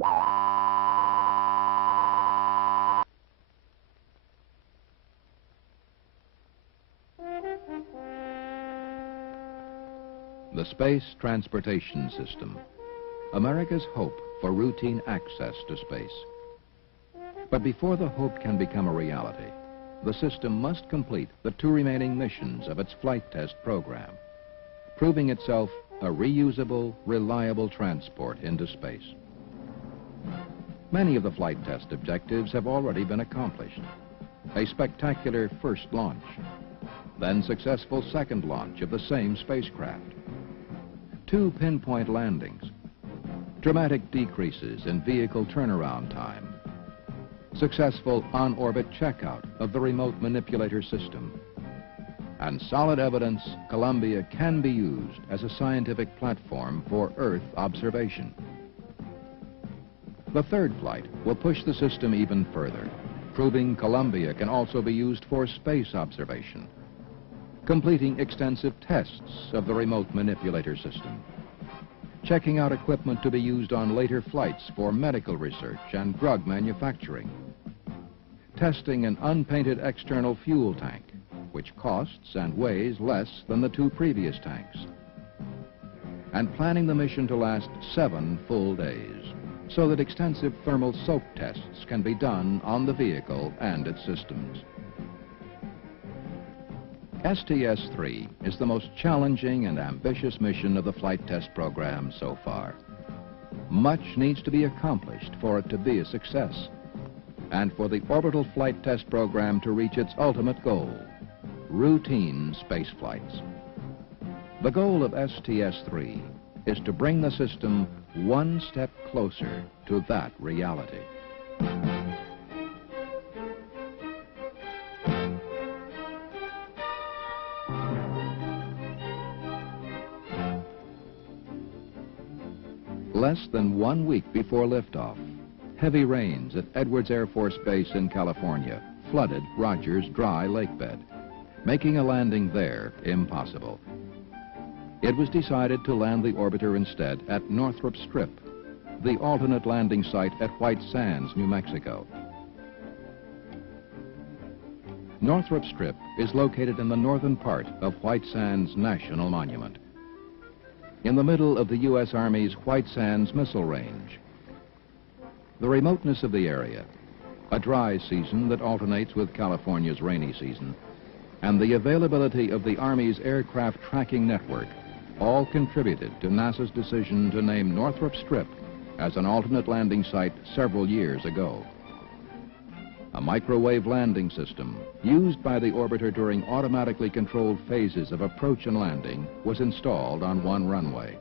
The Space Transportation System, America's hope for routine access to space. But before the hope can become a reality, the system must complete the two remaining missions of its flight test program, proving itself a reusable, reliable transport into space. Many of the flight test objectives have already been accomplished. A spectacular first launch, then successful second launch of the same spacecraft, 2 pinpoint landings, dramatic decreases in vehicle turnaround time, successful on-orbit checkout of the remote manipulator system, and solid evidence Columbia can be used as a scientific platform for Earth observation. The third flight will push the system even further, proving Columbia can also be used for space observation, completing extensive tests of the remote manipulator system, checking out equipment to be used on later flights for medical research and drug manufacturing, testing an unpainted external fuel tank, which costs and weighs less than the 2 previous tanks, and planning the mission to last 7 full days, so that extensive thermal soak tests can be done on the vehicle and its systems. STS-3 is the most challenging and ambitious mission of the flight test program so far. Much needs to be accomplished for it to be a success, and for the orbital flight test program to reach its ultimate goal, routine space flights. The goal of STS-3 is to bring the system one step closer to that reality. Less than 1 week before liftoff, heavy rains at Edwards Air Force Base in California flooded Rogers Dry Lake Bed, making a landing there impossible. It was decided to land the orbiter instead at Northrop Strip, the alternate landing site at White Sands, New Mexico. Northrop Strip is located in the northern part of White Sands National Monument, in the middle of the U.S. Army's White Sands Missile Range. The remoteness of the area, a dry season that alternates with California's rainy season, and the availability of the Army's aircraft tracking network all contributed to NASA's decision to name Northrop Strip as an alternate landing site several years ago. A microwave landing system used by the orbiter during automatically controlled phases of approach and landing was installed on one runway.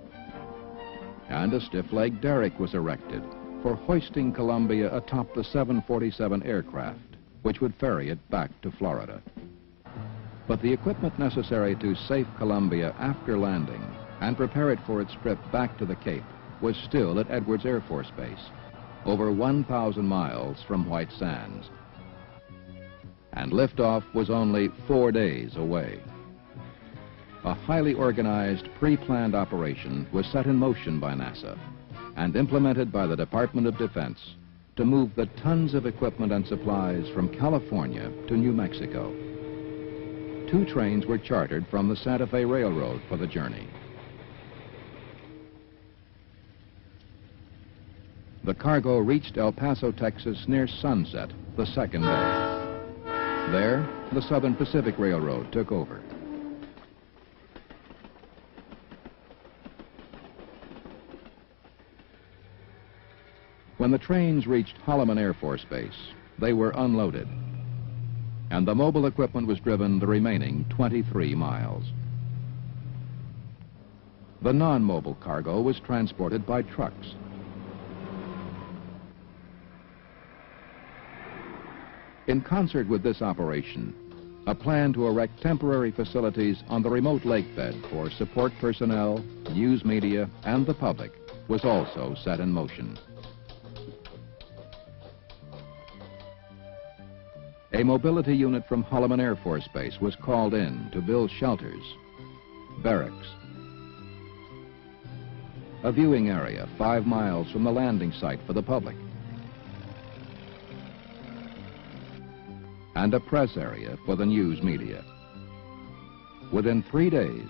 And a stiff-leg derrick was erected for hoisting Columbia atop the 747 aircraft, which would ferry it back to Florida. But the equipment necessary to safe Columbia after landing and prepare it for its trip back to the Cape was still at Edwards Air Force Base, over 1,000 miles from White Sands. And liftoff was only 4 days away. A highly organized, pre-planned operation was set in motion by NASA and implemented by the Department of Defense to move the tons of equipment and supplies from California to New Mexico. 2 trains were chartered from the Santa Fe Railroad for the journey. The cargo reached El Paso, Texas near sunset the second day. There, the Southern Pacific Railroad took over. When the trains reached Holloman Air Force Base, they were unloaded, and the mobile equipment was driven the remaining 23 miles. The non-mobile cargo was transported by trucks. In concert with this operation, a plan to erect temporary facilities on the remote lake bed for support personnel, news media, and the public was also set in motion. A mobility unit from Holloman Air Force Base was called in to build shelters, barracks, a viewing area 5 miles from the landing site for the public, and a press area for the news media. Within 3 days,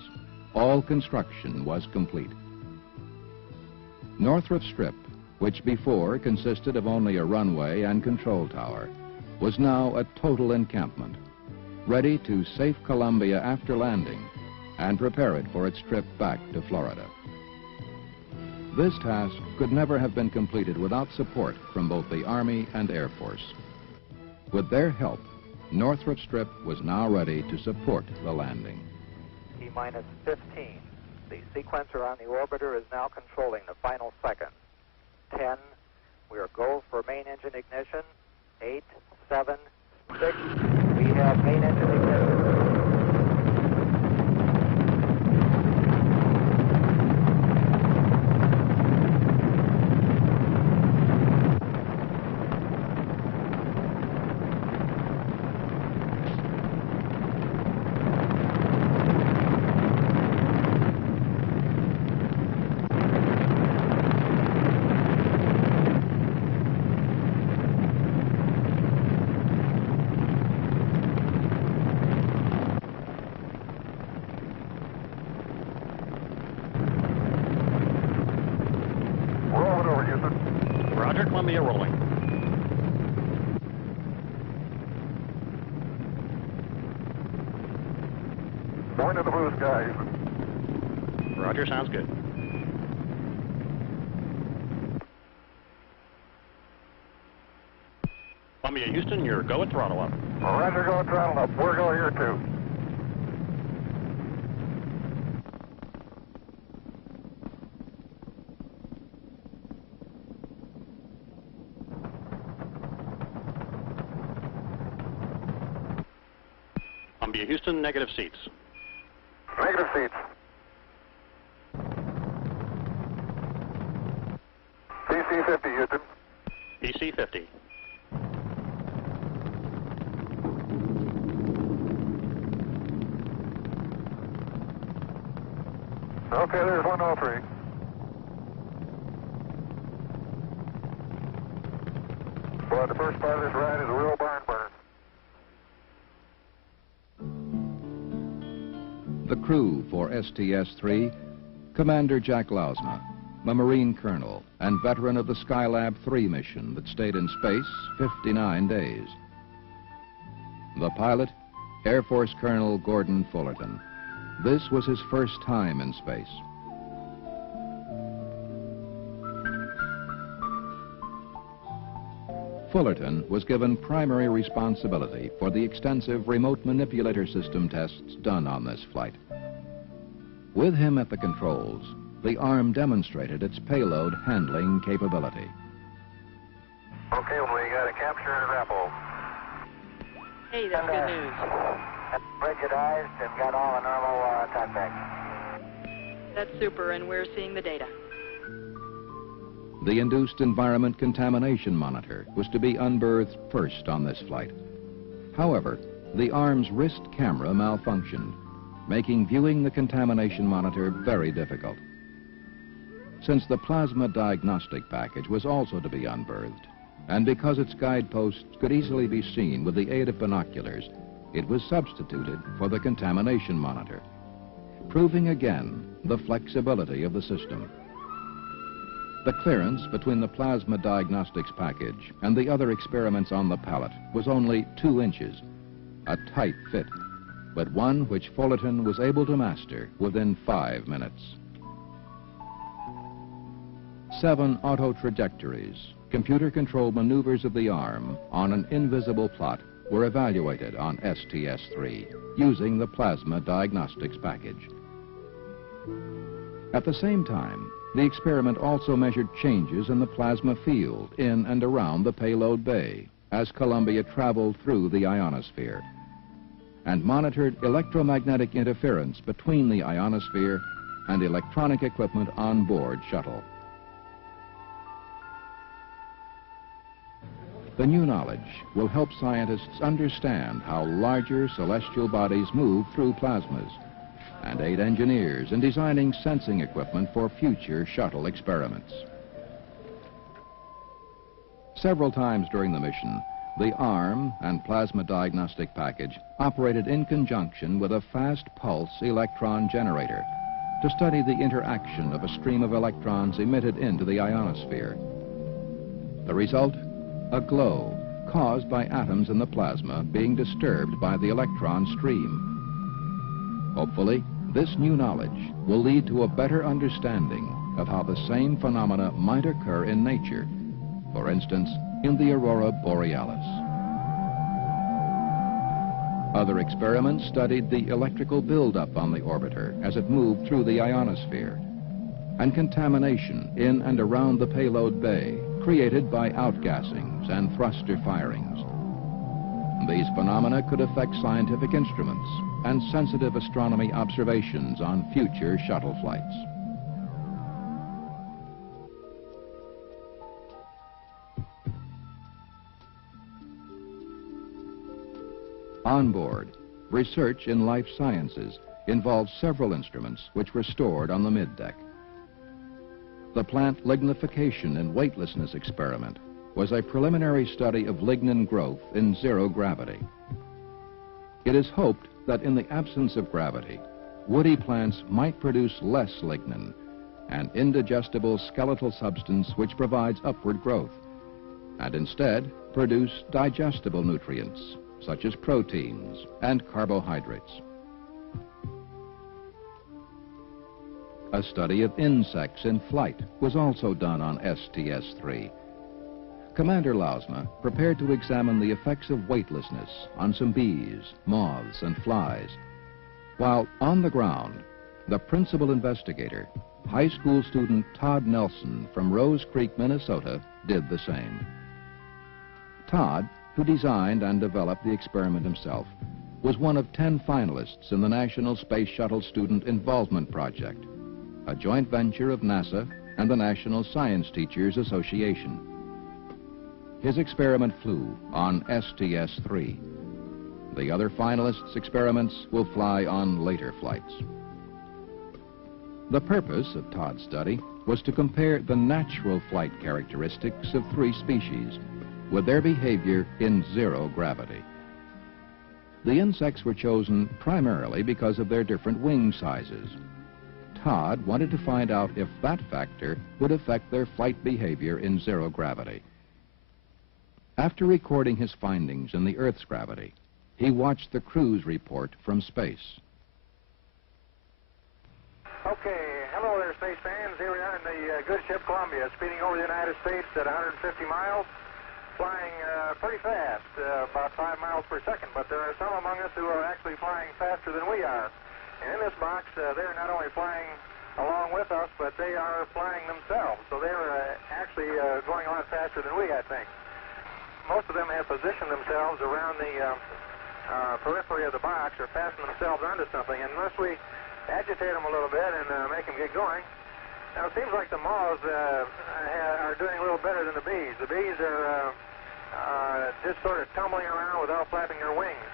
all construction was complete. Northrop Strip, which before consisted of only a runway and control tower, was now a total encampment, ready to safe Columbia after landing and prepare it for its trip back to Florida. This task could never have been completed without support from both the Army and Air Force. With their help, Northrop Strip was now ready to support the landing. T-minus 15. The sequencer on the orbiter is now controlling the final seconds. 10. We are go for main engine ignition. 8, 7, 6. We have main engine ignition. Roger, Columbia rolling. Going to the blue sky. Roger, sounds good. Columbia, Houston, you're go at throttle up. Roger, go throttle up. We're going here too. Columbia, Houston, negative seats. Negative seats. PC-50, Houston. PC-50. Okay, there's 103. Boy, the first part of this ride is a real barn burner. The crew for STS-3, Commander Jack Lousma, a Marine colonel and veteran of the Skylab 3 mission that stayed in space 59 days. The pilot, Air Force Colonel Gordon Fullerton. This was his first time in space. Fullerton was given primary responsibility for the extensive remote manipulator system tests done on this flight. With him at the controls, the arm demonstrated its payload handling capability. Okay, well, we got a capture and a grapple. Hey, that's good news. Rigidized and got all the normal contact. That's super, and we're seeing the data. The induced environment contamination monitor was to be unberthed first on this flight. However, the arm's wrist camera malfunctioned, making viewing the contamination monitor very difficult. Since the plasma diagnostic package was also to be unberthed, and because its guideposts could easily be seen with the aid of binoculars, it was substituted for the contamination monitor, proving again the flexibility of the system. The clearance between the plasma diagnostics package and the other experiments on the pallet was only 2 inches, a tight fit, but one which Fullerton was able to master within 5 minutes. 7 auto trajectories, computer-controlled maneuvers of the arm on an invisible plot were evaluated on STS-3 using the plasma diagnostics package. At the same time, the experiment also measured changes in the plasma field in and around the payload bay as Columbia traveled through the ionosphere, and monitored electromagnetic interference between the ionosphere and electronic equipment on board shuttle. The new knowledge will help scientists understand how larger celestial bodies move through plasmas and aid engineers in designing sensing equipment for future shuttle experiments. Several times during the mission, the ARM and plasma diagnostic package operated in conjunction with a fast pulse electron generator to study the interaction of a stream of electrons emitted into the ionosphere. The result? A glow caused by atoms in the plasma being disturbed by the electron stream. Hopefully, this new knowledge will lead to a better understanding of how the same phenomena might occur in nature, for instance, in the aurora borealis. Other experiments studied the electrical buildup on the orbiter as it moved through the ionosphere, and contamination in and around the payload bay created by outgassings and thruster firings. These phenomena could affect scientific instruments and sensitive astronomy observations on future shuttle flights. On board, research in life sciences involved several instruments which were stored on the middeck. The plant lignification and weightlessness experiment was a preliminary study of lignin growth in zero gravity. It is hoped that in the absence of gravity, woody plants might produce less lignin, an indigestible skeletal substance which provides upward growth, and instead produce digestible nutrients such as proteins and carbohydrates. A study of insects in flight was also done on STS-3. Commander Lausma prepared to examine the effects of weightlessness on some bees, moths, and flies, while on the ground, the principal investigator, high school student Todd Nelson from Rose Creek, Minnesota, did the same. Todd, who designed and developed the experiment himself, was one of 10 finalists in the National Space Shuttle Student Involvement Project, a joint venture of NASA and the National Science Teachers Association. His experiment flew on STS-3. The other finalists' experiments will fly on later flights. The purpose of Todd's study was to compare the natural flight characteristics of 3 species with their behavior in zero gravity. The insects were chosen primarily because of their different wing sizes. Todd wanted to find out if that factor would affect their flight behavior in zero gravity. After recording his findings in the Earth's gravity, he watched the cruise report from space. Okay, hello there, space fans. Here we are in the good ship Columbia, speeding over the United States at 150 miles, flying pretty fast, about 5 miles per second, but there are some among us who are actually flying faster than we are. And in this box, they're not only flying along with us, but they are flying themselves, so they're actually going a lot faster than we, I think. Most of them have positioned themselves around the periphery of the box or fastened themselves onto something, and unless we agitate them a little bit and make them get going. Now, it seems like the moths are doing a little better than the bees. The bees are just sort of tumbling around without flapping their wings.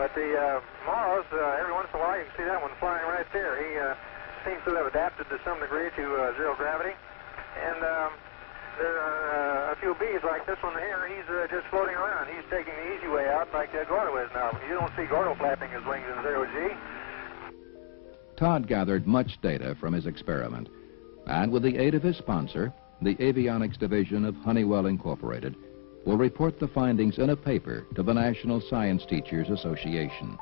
But the moths, every once in a while, you can see that one flying right there. He seems to have adapted to some degree to zero gravity. And there are a few bees like this one here. He's just floating around. He's taking the easy way out like Gordo is now. You don't see Gordo flapping his wings in zero G. Todd gathered much data from his experiment, and with the aid of his sponsor, the Avionics Division of Honeywell Incorporated, will report the findings in a paper to the National Science Teachers Association.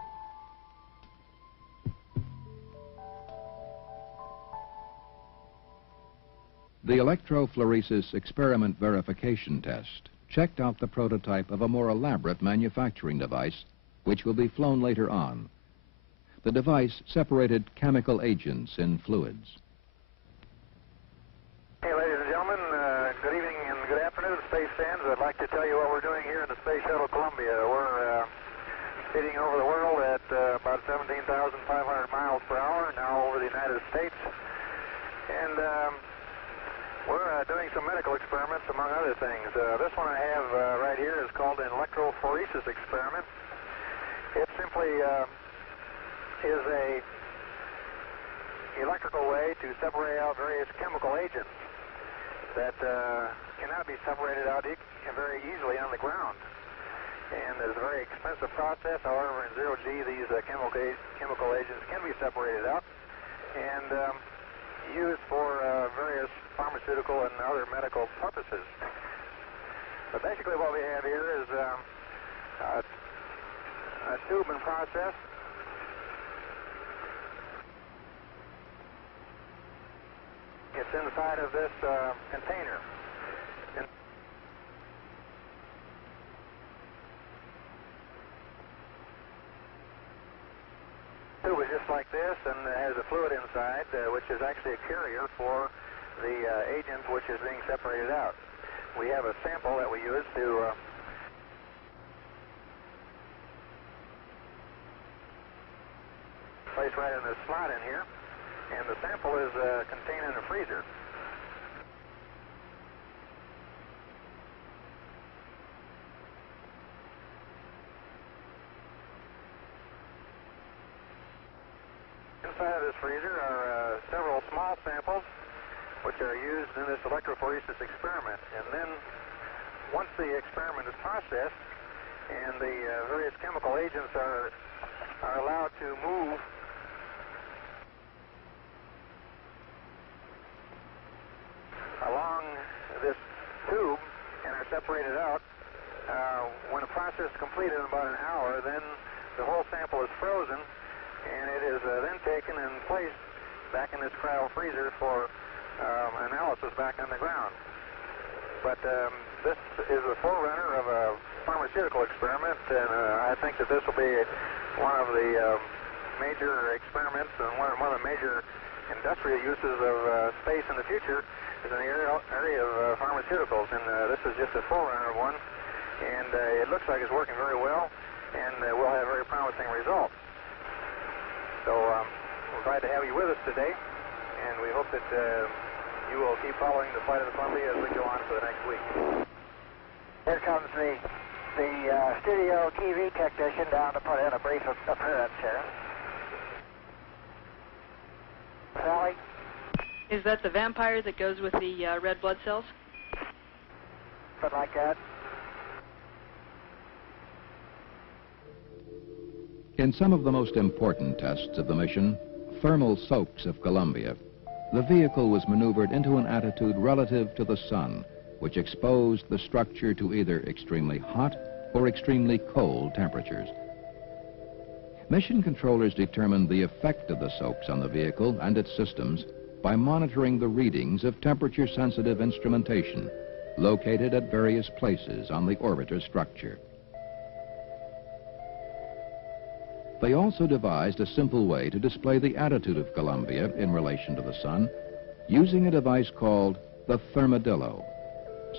The electrophoresis experiment verification test checked out the prototype of a more elaborate manufacturing device, which will be flown later on. The device separated chemical agents in fluids. Hey, ladies and gentlemen, good evening and good afternoon, space fans. I'd like to tell you what we're doing here in the Space Shuttle Columbia. We're speeding over the world at about 17,500 miles per hour, now over the United States. And we're doing some medical experiments, among other things. This one I have right here is called an electrophoresis experiment. It simply is a electrical way to separate out various chemical agents that cannot be separated out very easily on the ground. And it's a very expensive process. However, in zero-G, these chemical agents can be separated out and used for various pharmaceutical and other medical purposes. But basically what we have here is a tube in process. It's inside of this container. The tube is just like this and has a fluid inside, which is actually a carrier for the agent which is being separated out. We have a sample that we use to place right in this slot in here, and the sample is contained in a freezer. Inside of this freezer are several small samples which are used in this electrophoresis experiment. And then once the experiment is processed and the various chemical agents are allowed to move along this tube and are separated out, when the process is completed in about an hour, then the whole sample is frozen and it is then taken and placed back in this cryo freezer for analysis back on the ground. But this is a forerunner of a pharmaceutical experiment, and I think that this will be one of the major experiments and one of the major industrial uses of space in the future is in the area of pharmaceuticals, and this is just a forerunner of one, and it looks like it's working very well, and we'll have very promising results. So we're glad to have you with us today, and we hope that you will keep following the flight of the Columbia as we go on for the next week. Here comes the studio TV technician down to put in a brief appearance here. Sally? Is that the vampire that goes with the red blood cells? Something like that. In some of the most important tests of the mission, thermal soaks of Columbia, the vehicle was maneuvered into an attitude relative to the sun, which exposed the structure to either extremely hot or extremely cold temperatures. Mission controllers determined the effect of the soaks on the vehicle and its systems by monitoring the readings of temperature-sensitive instrumentation located at various places on the orbiter structure. They also devised a simple way to display the attitude of Columbia in relation to the sun using a device called the thermodillo,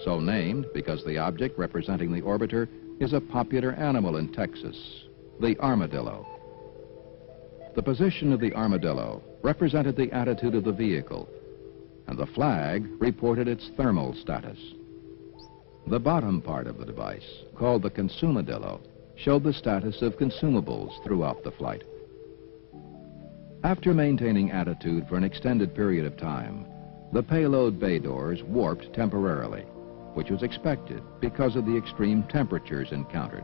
so named because the object representing the orbiter is a popular animal in Texas, the armadillo. The position of the armadillo represented the attitude of the vehicle, and the flag reported its thermal status. The bottom part of the device, called the consumadillo, showed the status of consumables throughout the flight. After maintaining attitude for an extended period of time, the payload bay doors warped temporarily, which was expected because of the extreme temperatures encountered.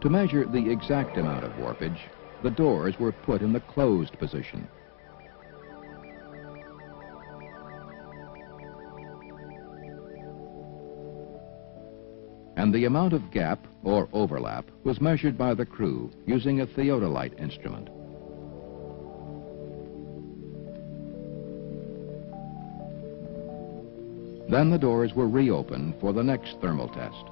To measure the exact amount of warpage, the doors were put in the closed position. And the amount of gap, or overlap, was measured by the crew using a theodolite instrument. Then the doors were reopened for the next thermal test.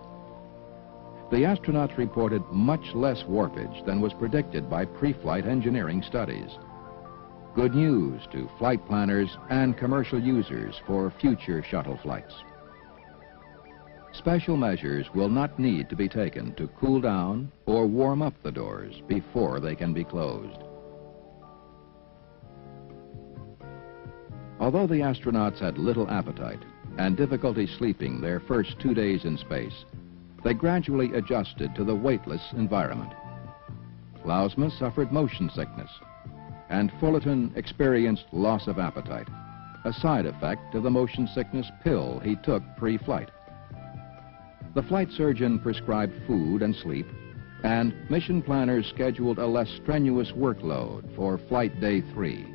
The astronauts reported much less warpage than was predicted by pre-flight engineering studies. Good news to flight planners and commercial users for future shuttle flights. Special measures will not need to be taken to cool down or warm up the doors before they can be closed. Although the astronauts had little appetite and difficulty sleeping their first 2 days in space, they gradually adjusted to the weightless environment. Klausma suffered motion sickness, and Fullerton experienced loss of appetite, a side effect of the motion sickness pill he took pre-flight. The flight surgeon prescribed food and sleep, and mission planners scheduled a less strenuous workload for flight day 3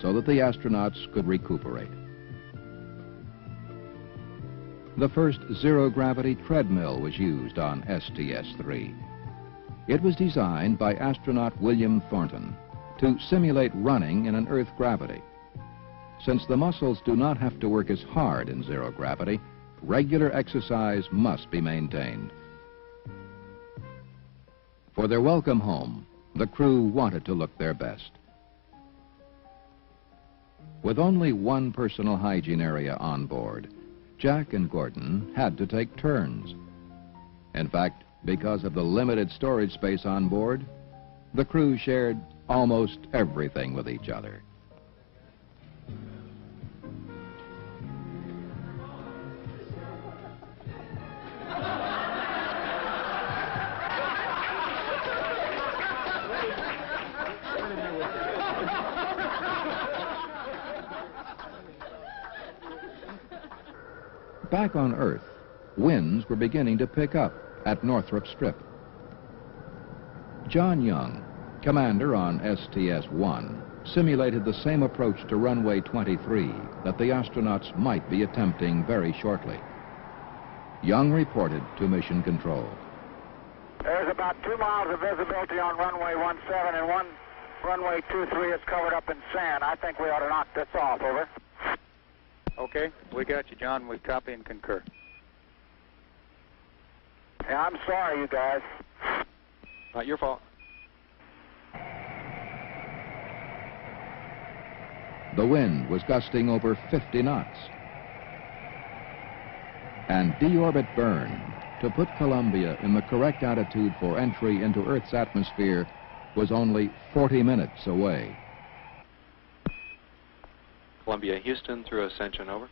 so that the astronauts could recuperate. The first zero-gravity treadmill was used on STS-3. It was designed by astronaut William Thornton to simulate running in an Earth gravity. Since the muscles do not have to work as hard in zero gravity, regular exercise must be maintained. For their welcome home, the crew wanted to look their best. With only one personal hygiene area on board, Jack and Gordon had to take turns. In fact, because of the limited storage space on board, the crew shared almost everything with each other. Back on Earth, winds were beginning to pick up at Northrop Strip. John Young, commander on STS-1, simulated the same approach to runway 23 that the astronauts might be attempting very shortly. Young reported to Mission Control. There's about 2 miles of visibility on runway 17 and runway 23 is covered up in sand. I think we ought to knock this off, over. Okay, we got you, John. We copy and concur. Yeah, I'm sorry, you guys. Not your fault. The wind was gusting over 50 knots. And deorbit burn, to put Columbia in the correct attitude for entry into Earth's atmosphere, was only 40 minutes away. Columbia, Houston, through Ascension, over.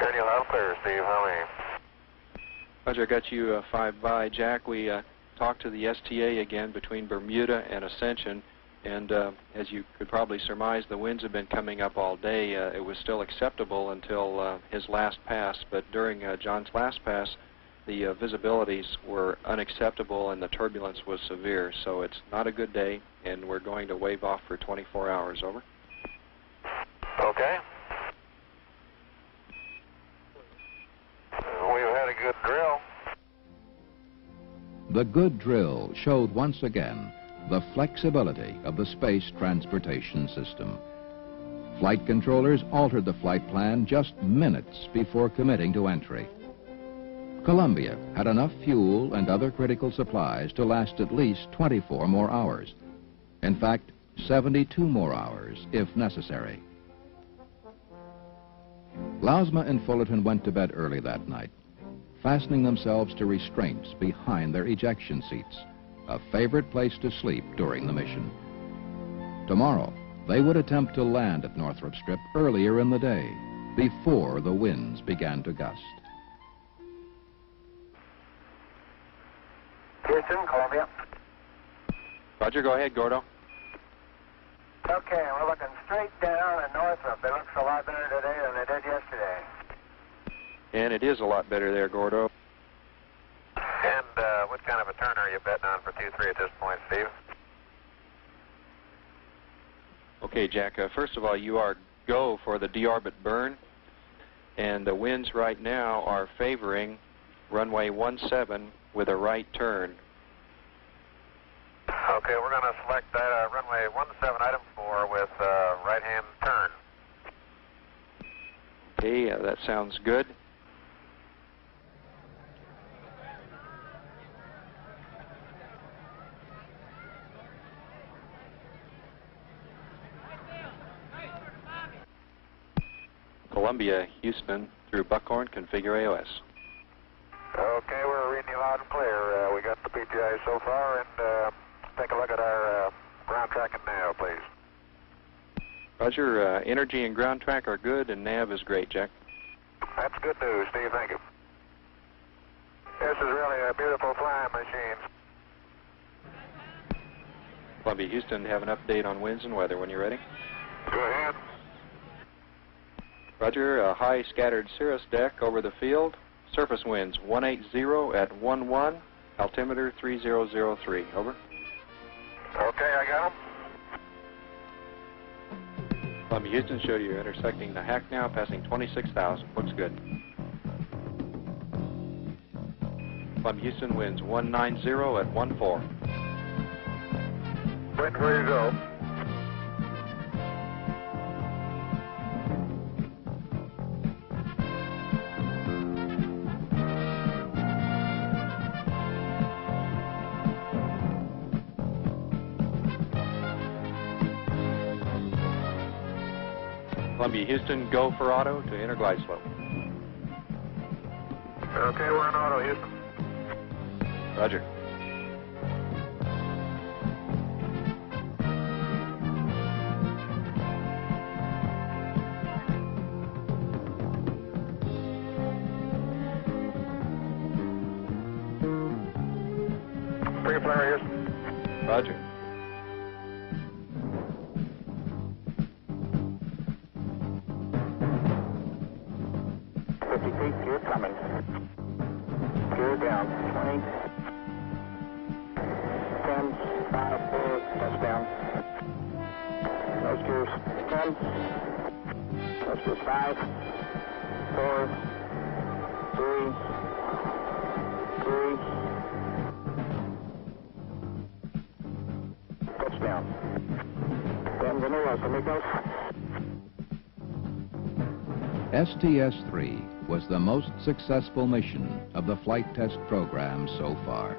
Pretty loud clear, Steve. How many? Roger, I got you 5 by. Jack, we talked to the STA again between Bermuda and Ascension, and as you could probably surmise, the winds have been coming up all day. It was still acceptable until his last pass, but during John's last pass, the visibilities were unacceptable and the turbulence was severe, so it's not a good day, and we're going to wave off for 24 hours, over. Okay. We've had a good drill. The good drill showed once again the flexibility of the space transportation system. Flight controllers altered the flight plan just minutes before committing to entry. Columbia had enough fuel and other critical supplies to last at least 24 more hours. In fact, 72 more hours if necessary. Lausma and Fullerton went to bed early that night, fastening themselves to restraints behind their ejection seats, a favorite place to sleep during the mission. Tomorrow, they would attempt to land at Northrop Strip earlier in the day, before the winds began to gust. Houston, Columbia. Roger, go ahead, Gordo. Okay, we're looking straight down at Northrop. It looks a lot better today than it did yesterday. And it is a lot better there, Gordo. And what kind of a turn are you betting on for 2-3 at this point, Steve? Okay, Jack, first of all, you are go for the deorbit burn, and the winds right now are favoring runway 17 with a right turn. Okay, we're going to select that runway 17, item 4, with right-hand turn. Okay, that sounds good. Columbia, Houston, through Buckhorn, configure AOS. Okay, we're reading you loud and clear. We got the PTI so far, and take a look at our ground track and nav, please. Roger, energy and ground track are good, and nav is great, Jack. That's good news, Steve. Thank you. This is really a beautiful flying machine. Columbia Houston, have an update on winds and weather when you're ready. Go ahead. Roger, a high scattered cirrus deck over the field. Surface winds 180 at 11, altimeter 3003. Over. Okay, I got them. Columbia Houston, show you intersecting the Hack now, passing 26,000. Looks good. Columbia Houston, winds 190 at 14. Wind, where you go? Columbia Houston, go for auto to enter glide slope. Okay, we're in auto, Houston. Roger. Bring a flare, Houston. Roger. Gear coming. Gear down. 20. 10, 5, 4, touchdown. Nose gears 10. Nose gears 5, 4, 3, 3. Touchdown. Bienvenidos, amigos. STS-3 was the most successful mission of the flight test program so far.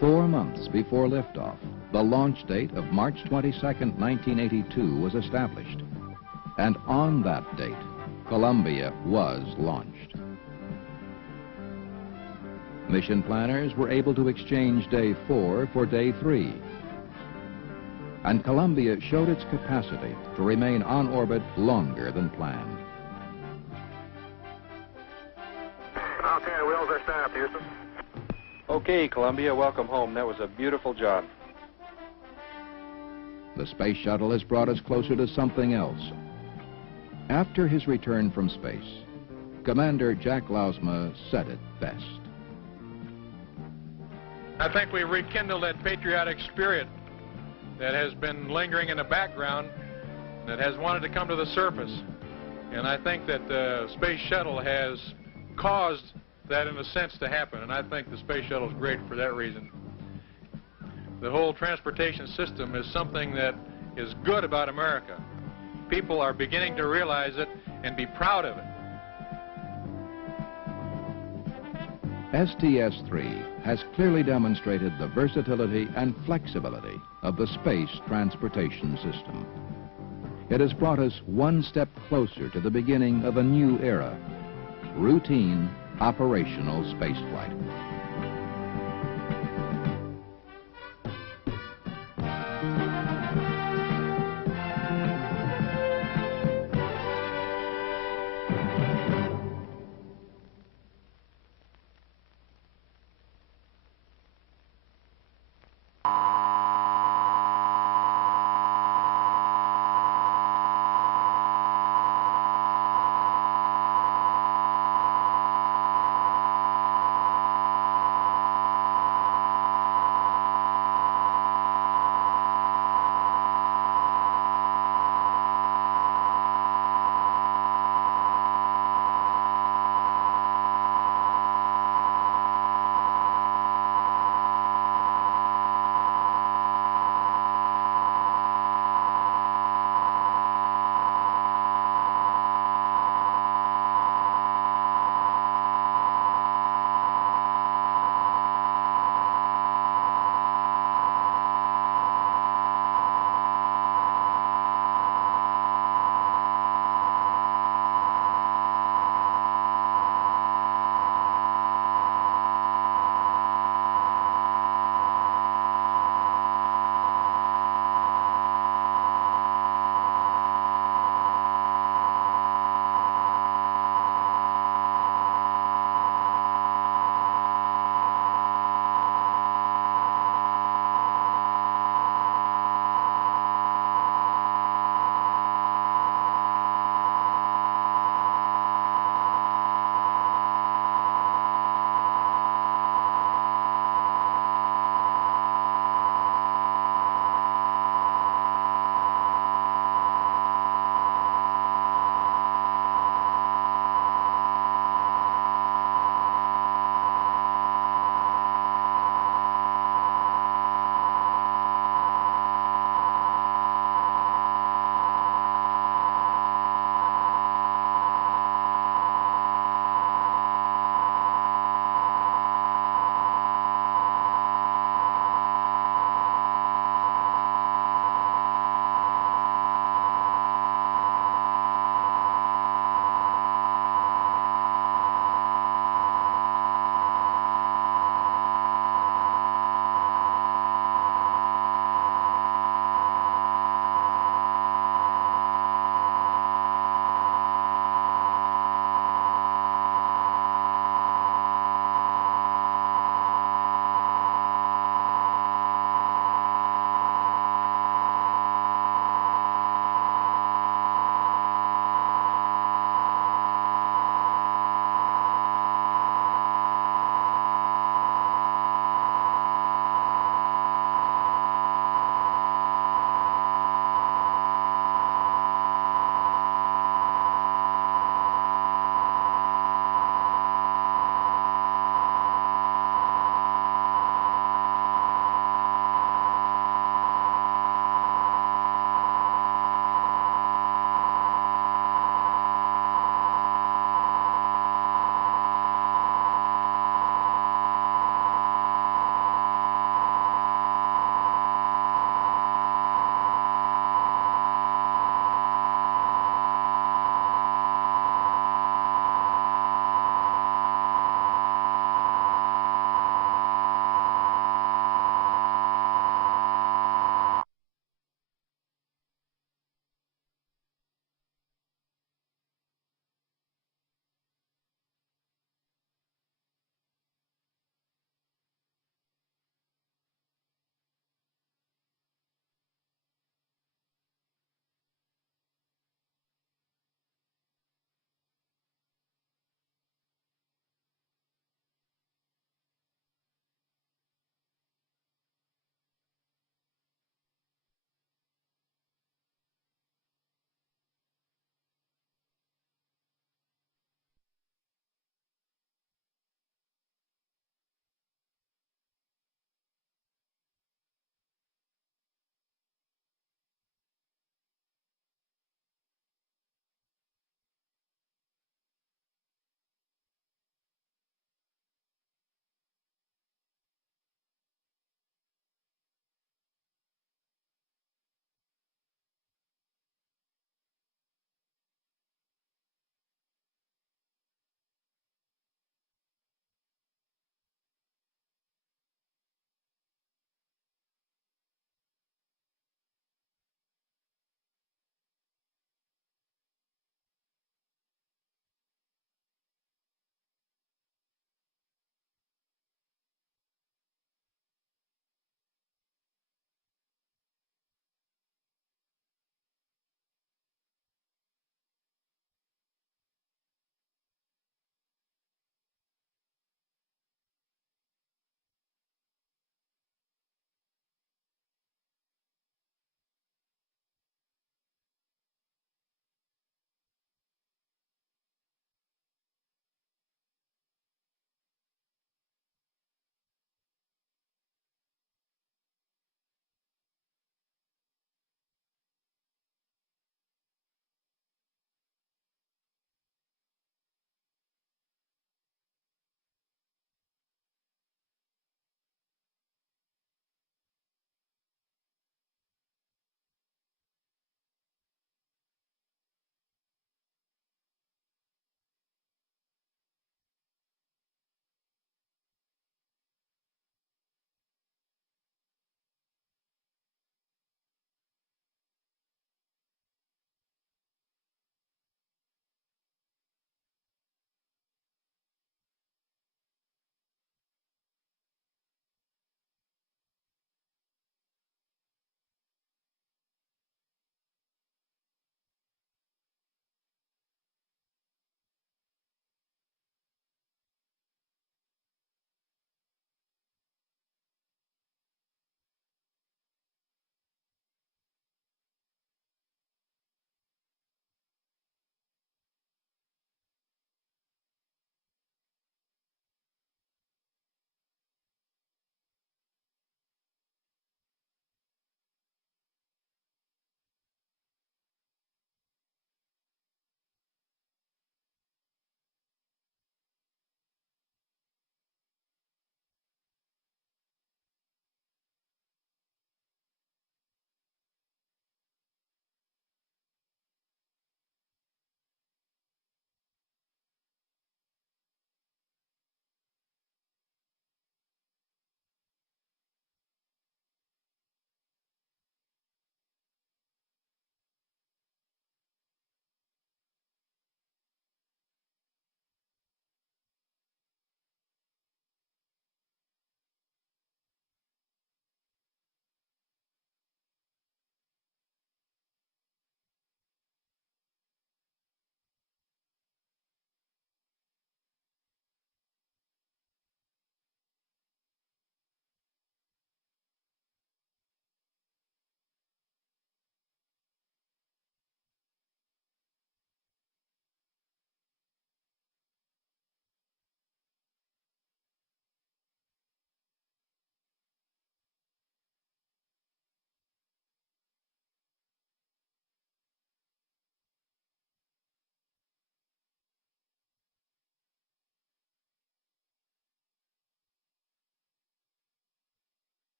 4 months before liftoff, the launch date of March 22nd, 1982 was established. And on that date, Columbia was launched. Mission planners were able to exchange Day 4 for Day 3. And Columbia showed its capacity to remain on orbit longer than planned. Okay, wheels are snapped, Houston. Okay, Columbia, welcome home. That was a beautiful job. The space shuttle has brought us closer to something else. After his return from space, Commander Jack Lousma said it best. I think we rekindled that patriotic spirit that has been lingering in the background, that has wanted to come to the surface. And I think that the space shuttle has caused that, in a sense, to happen. And I think the space shuttle is great for that reason. The whole transportation system is something that is good about America. People are beginning to realize it and be proud of it. STS-3 has clearly demonstrated the versatility and flexibility of the space transportation system. It has brought us one step closer to the beginning of a new era, routine operational spaceflight.